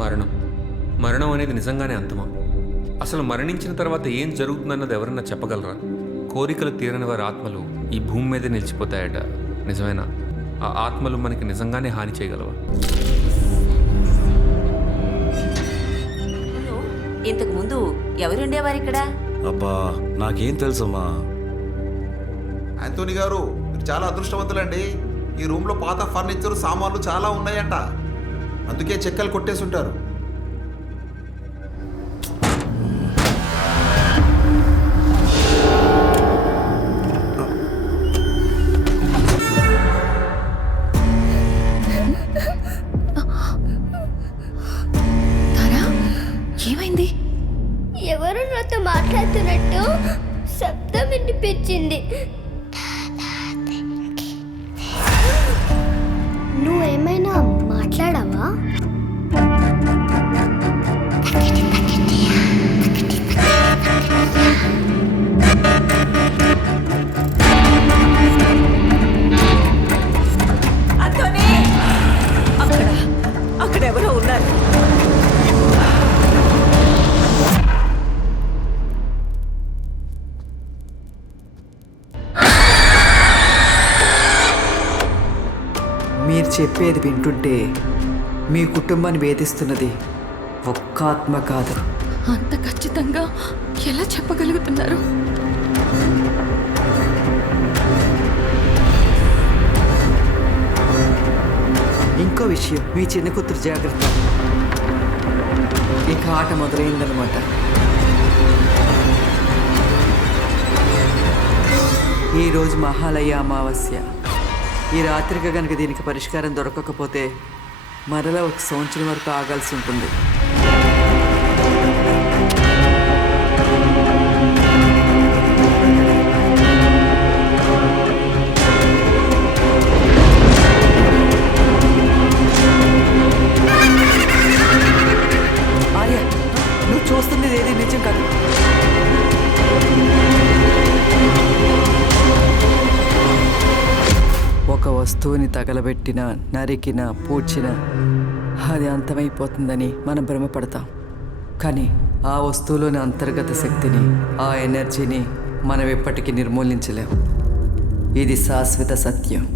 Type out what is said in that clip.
మరణం మరణం అనేది నిజంగానే అంతమా? అసలు మరణించిన తర్వాత ఏం జరుగుతుందన్నది ఎవరన్నా చెప్పగలరా? కోరికలు తీరని వారి ఆత్మలు ఈ భూమి మీదే నిలిచిపోతాయట, నిజమేనా? ఆ ఆత్మలు మనకి నిజంగానే హాని చేయగలవా? ఇంతకు ముందు ఎవరుండేవారు ఇక్కడ? అబ్బా నాకేం తెలుసమ్మా. యాంటోనీ గారు, మీరు చాలా అదృష్టవంతులండి. ఈ రూమ్లో పాత ఫర్నిచర్ సామాన్లు చాలా ఉన్నాయంట, అందుకే చెక్కలు కొట్టేసి ఉంటారు. ఏమైంది? ఎవరు నాతో మాట్లాడుతున్నట్టు శబ్దం వినిపించింది. నువ్వేమైనా మాట్లాడావా? అక్కడ ఎవరో ఉన్నారు. మీరు చెప్పేది వింటుంటే మీ కుటుంబాన్ని వేధిస్తున్నది ఒక్క ఆత్మ కాదు. అంత ఖచ్చితంగా ఎలా చెప్పగలుగుతున్నారు? ఇంకో విషయం, మీ చిన్న కూతురు జాగ్రత్త. ఇక ఆట మొదలైందనమాట. ఈరోజు మహాలయ అమావాస్య. ఈ రాత్రికి కనుక దీనికి పరిష్కారం దొరకకపోతే మరలా ఒక సంవత్సరం వరకు ఆగాల్సి ఉంటుంది. ఆర్య, నువ్వు చూస్తున్నది ఏది నిజం కాదు. ఒక వస్తువుని తగలబెట్టినా, నరికినా, పూడ్చినా అది అంతమైపోతుందని మనం భ్రమపడతాం. కానీ ఆ వస్తువులోని అంతర్గత శక్తిని, ఆ ఎనర్జీని మనం ఎప్పటికీ నిర్మూలించలేం. ఇది శాశ్వత సత్యం.